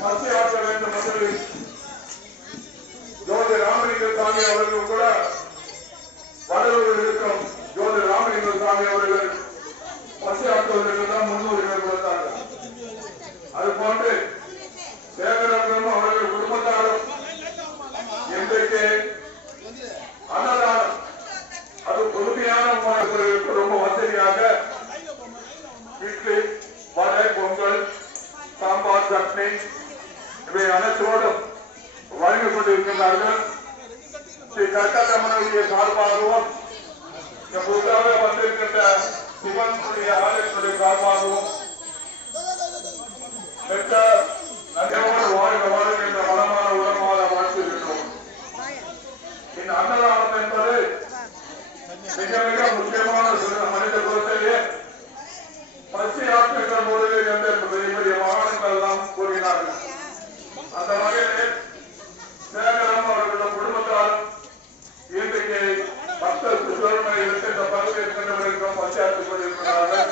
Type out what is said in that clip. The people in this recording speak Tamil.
பசியாற்ற வேண்டும் என்று ஜோதி ராமலிங்க சாமி அவர்கள் கூட வடலூரில் இருக்கும் ஜோதி ராமலிங்க சாமி அவர்கள் பசியாற்றுவதற்கு தான் முன்னுரிமை கொடுத்தாங்க. அது போன்று சேகரனும் அவர்கள் குடும்பத்தாரும் இன்றைக்கு அன்னதானம் அது பொறுமையான ரொம்ப வசதியாக இட்லி, வடை, பொங்கல், சாம்பார், சட்னி இவை அனைத்தோடும் வழங்கிக் கொண்டிருக்கிறார்கள். ஸ்ரீ கட்டமனுடைய சார்பாகவும் புதிதாக வந்திருக்கின்ற சிவன் ஆலயத்துடைய சார்பாகவும் பெற்ற நகையோடு வாழ்க வாழ்க என்ற மனமான உடமாற வாழ்த்துகின்றோம். இந்த அன்னதானம் என்பது மிக மிக முக்கியமான மனித குலத்திலே பசி ஆற்றுகின்ற பொழுது என்ற பெரிய மகான்கள் எல்லாம் கூறினார்கள். அந்த வகையிலே சேகரம் அவர்களுடைய குடும்பத்தாரும் இன்றைக்கு பக்தர் சுற்றுமை இந்த பகுதியில் இருக்கின்றவர்களுக்கும் பசி ஆற்றிக் கொண்டிருக்கிறார்கள்.